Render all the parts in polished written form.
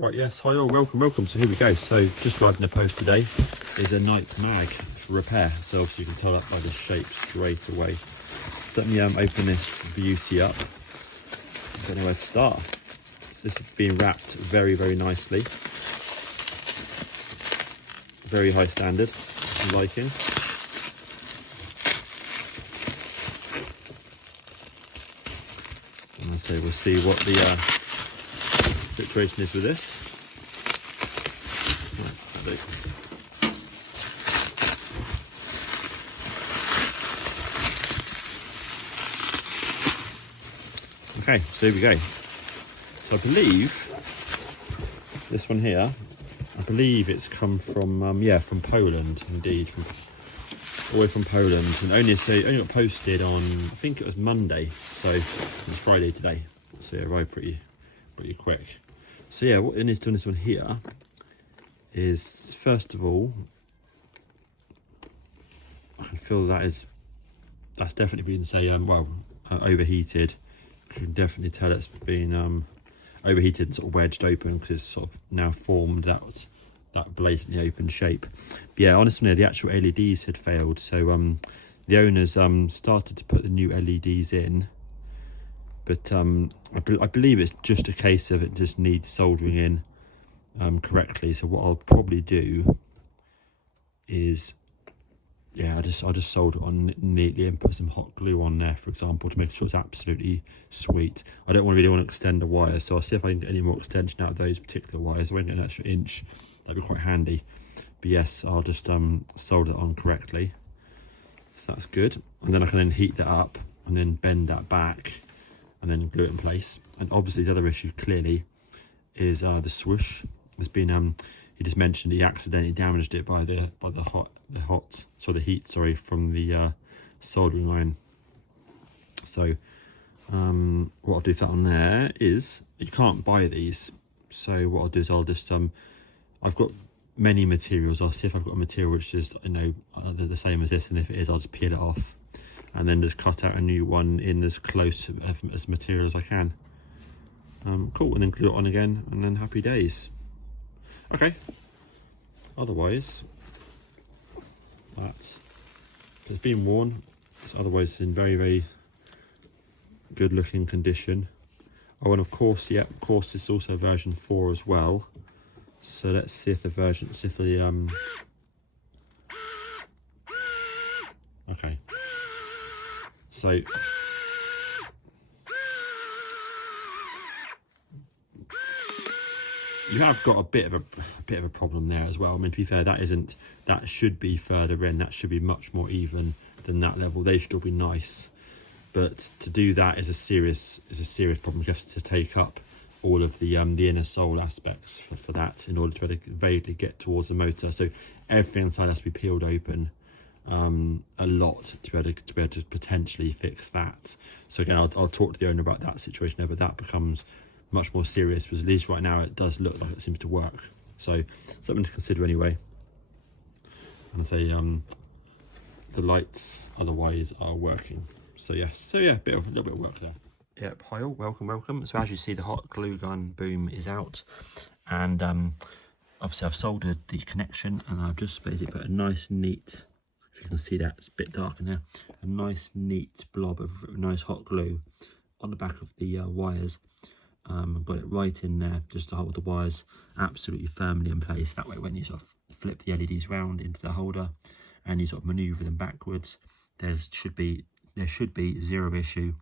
Right, yes, hi all, welcome. So here we go. So just arrived in the post today is a night mag for repair. So obviously you can tell that by the shape straight away. So let me open this beauty up. I don't know where to start. So this is being wrapped very, very nicely. Very high standard, I'm liking. And I say we'll see what the situation is with this. Okay, so here we go. So I believe this one here, I believe it's come from from Poland, indeed, all the way from Poland, and only got posted on, I think it was Monday, so it's Friday today, so it arrived pretty quick. So yeah, what it is doing this one here is, first of all, I can feel that's definitely been, say, overheated. You can definitely tell it's been overheated and sort of wedged open, because it's sort of now formed that blatantly open shape. But yeah, honestly, the actual LEDs had failed, so the owners started to put the new LEDs in, but I believe it's just a case of it just needs soldering in correctly. So what I'll probably do is, yeah, I'll just solder it on neatly and put some hot glue on there, for example, to make sure it's absolutely sweet. I don't really want to extend the wires, so I'll see if I can get any more extension out of those particular wires. If I can get an extra inch, that'd be quite handy. But yes, I'll just solder it on correctly. So that's good. And then I can then heat that up and then bend that back and then glue it in place. And obviously the other issue clearly is the swoosh. There's been he just mentioned he accidentally damaged it by the heat from the soldering iron. So what I'll do for that on there is, you can't buy these, so what I'll do is I'll just I've got many materials. I'll see if I've got a material which is the same as this, and if it is, I'll just peel it off and then just cut out a new one in as close as material as I can. Cool, and then glue it on again, and then happy days. Okay, otherwise it's been worn. Otherwise it's in very, very good looking condition. Oh, and of course, this is also version 4 as well. So let's see if okay, so you have got a bit of a problem there as well. I mean, to be fair, that should be further in. That should be much more even than that level. They should all be nice, but to do that is a serious problem. You have to take up all of the inner sole aspects for that in order to vaguely get towards the motor. So everything inside has to be peeled open a lot to be able to potentially fix that. So again, I'll talk to the owner about that situation there, but that becomes much more serious, because at least right now it does look like it seems to work. So something to consider anyway. And I say the lights otherwise are working. So yes, so yeah, a little bit of work there. Yep, hi all, welcome. So as you see, the hot glue gun boom is out, and obviously I've soldered the connection, and I've just basically put a nice neat, if you can see that, it's a bit dark in there, a nice neat blob of nice hot glue on the back of the wires. Got it right in there just to hold the wires absolutely firmly in place. That way, when you sort of flip the LEDs round into the holder and you sort of maneuver them backwards, there should be zero issue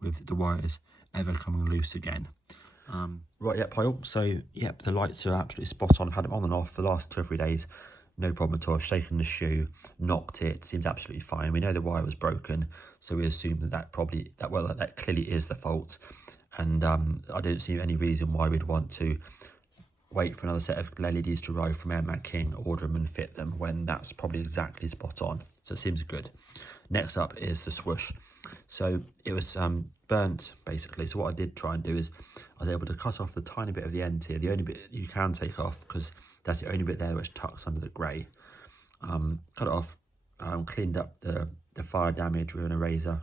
with the wires ever coming loose again. Right, yep, Pyle. So yep, the lights are absolutely spot on. I've had them on and off for the last 2 or 3 days, no problem at all. I've shaken the shoe, knocked it, seems absolutely fine. We know the wire was broken, so we assume that clearly is the fault. And I don't see any reason why we'd want to wait for another set of LEDs to arrive from Airman King, order them and fit them, when that's probably exactly spot on. So it seems good. Next up is the swoosh. So it was burnt, basically. So what I did try and do is I was able to cut off the tiny bit of the end here, the only bit you can take off, because that's the only bit there which tucks under the grey. Cut it off, cleaned up the fire damage with an eraser,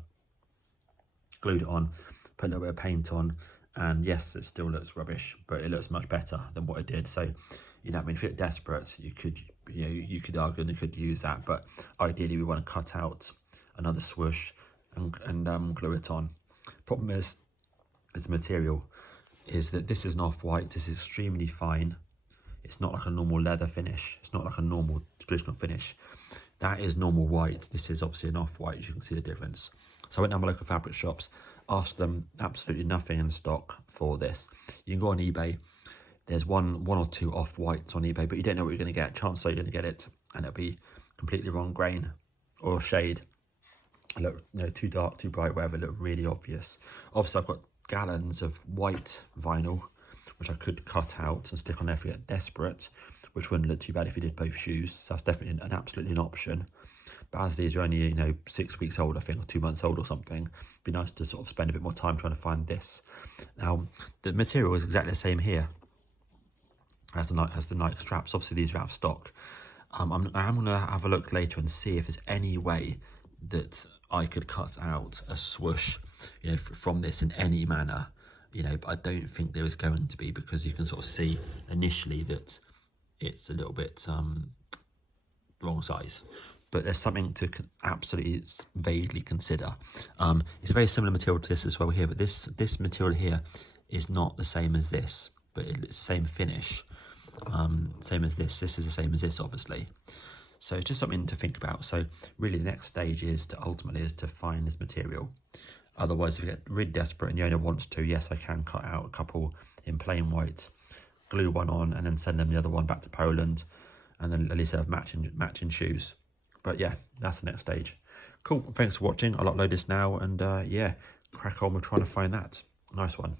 glued it on, put a little bit of paint on, And yes, it still looks rubbish, but it looks much better than what it did. So, you know, I mean, if you're desperate, you could, you know, you could argue and you could use that, but ideally we want to cut out another swoosh and glue it on. Problem is the material is that this is an off-white. This is extremely fine. It's not like a normal leather finish. It's not like a normal traditional finish. That is normal white. This is obviously an off-white. You can see the difference. So I went down my local fabric shops, asked them absolutely nothing in stock for this. You can go on eBay. There's one or two off-whites on eBay, but you don't know what you're going to get. Chances are you're going to get it, and it'll be completely wrong grain or shade. Look, you know, too dark, too bright, whatever. Look really obvious. Obviously, I've got gallons of white vinyl, which I could cut out and stick on there if you get desperate, which wouldn't look too bad if you did both shoes. So that's definitely absolutely an option. But as these are only, you know, 6 weeks old, I think, or 2 months old or something, it'd be nice to sort of spend a bit more time trying to find this. Now, the material is exactly the same here as the Nike straps. Obviously, these are out of stock. I am going to have a look later and see if there's any way that I could cut out a swoosh, you know, from this in any manner, you know, but I don't think there is going to be, because you can sort of see initially that it's a little bit wrong size. But there's something to absolutely vaguely consider. It's a very similar material to this as well here, but this material here is not the same as this, but it's the same finish, same as this. This is the same as this, obviously. So it's just something to think about. So really the next stage is to find this material. Otherwise, if you get really desperate and the owner wants to, yes, I can cut out a couple in plain white, glue one on, and then send them the other one back to Poland, and then at least have matching shoes. But yeah, that's the next stage. Cool, thanks for watching. I'll upload this now, and yeah, crack on with trying to find that. Nice one.